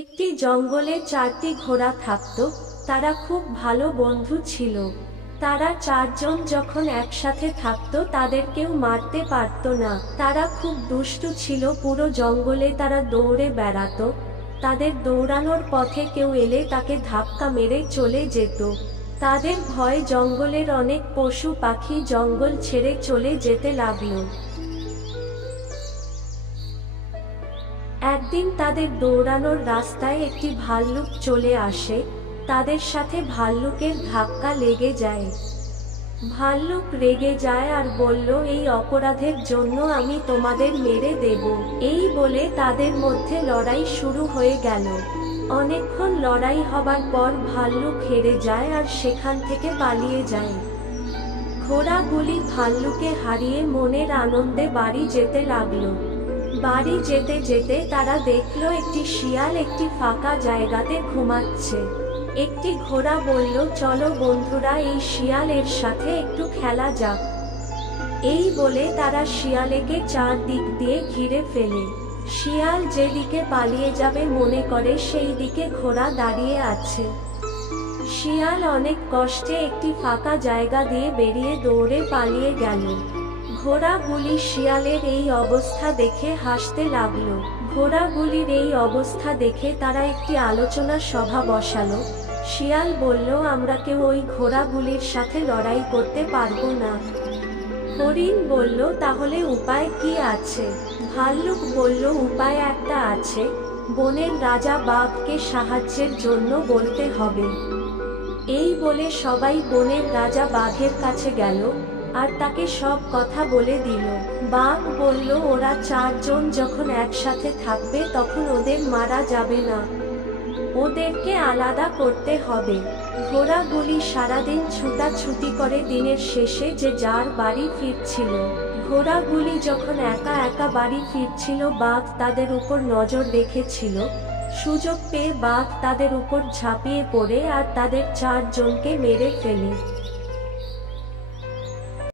একটি জঙ্গলে চারটি ঘোড়া থাকত, তারা খুব ভালো বন্ধু ছিল। তারা চারজন যখন একসাথে থাকত তাদের কেউ মারতে পারতো না। তারা খুব দুষ্টু ছিল, পুরো জঙ্গলে তারা দৌড়ে বেড়াতো। তাদের দৌড়ানোর পথে কেউ এলে তাকে ধাক্কা মেরে চলে যেত। তাদের ভয় জঙ্গলের অনেক পশু পাখি জঙ্গল ছেড়ে চলে যেতে লাগল। একদিন তাদের দৌড়ানোর রাস্তায় একটি ভাল্লুক চলে আসে, তাদের সাথে ভাল্লুকের ধাক্কা লেগে যায়। ভাল্লুক রেগে যায় আর বলল, এই অপরাধের জন্য আমি তোমাদের মেরে দেব। এই বলে তাদের মধ্যে লড়াই শুরু হয়ে গেল। অনেকক্ষণ লড়াই হবার পর ভাল্লুক হেরে যায় আর সেখান থেকে পালিয়ে যায়। ঘোড়াগুলি ভাল্লুকে হারিয়ে মনের আনন্দে বাড়ি যেতে লাগল। বাড়ি যেতে যেতে তারা দেখল একটি শিয়াল একটি ফাঁকা জায়গাতে ঘুমাচ্ছে। একটি ঘোড়া বলল, চলো বন্ধুরা, এই শিয়ালের সাথে একটু খেলা যাক। এই বলে তারা শিয়ালেকে চার দিক দিয়ে ঘিরে ফেলে। শিয়াল যেদিকে পালিয়ে যাবে মনে করে সেই দিকে ঘোড়া দাঁড়িয়ে আছে। শিয়াল অনেক কষ্টে একটি ফাঁকা জায়গা দিয়ে বেরিয়ে দৌড়ে পালিয়ে গেল। ঘোড়াগুলি শিয়ালের এই অবস্থা দেখে হাসতে লাগল। ঘোড়াগুলির এই অবস্থা দেখে তারা একটি আলোচনা সভা বসালো। শিয়াল বলল, আমরা কেউ ওই ঘোড়াগুলির সাথে লড়াই করতে পারব না। হরিণ বলল, তাহলে উপায় কি আছে? ভাল্লুক বলল, উপায় একটা আছে। বনের রাজা বাঘকে সাহায্যের জন্য বলতে হবে। এই বলে সবাই বনের রাজা বাঘের কাছে গেল। আর তাকে সব কথা বলে দিল। বাঘ বলল, ওরা চারজন যখন একসাথে থাকবে, তখন ওদের মারা যাবে না। ওদেরকে আলাদা করতে হবে। ঘোড়াগুলি সারাদিন ছুটাছুটি করে দিনের শেষে যে যার বাড়ি ফিরছিল। ঘোড়াগুলি যখন একা একা বাড়ি ফিরছিল, বাঘ তাদের উপর নজর রেখেছিল। সুযোগ পেয়ে বাঘ তাদের উপর ঝাঁপিয়ে পড়ে আর তাদের চারজনকে মেরে ফেলে।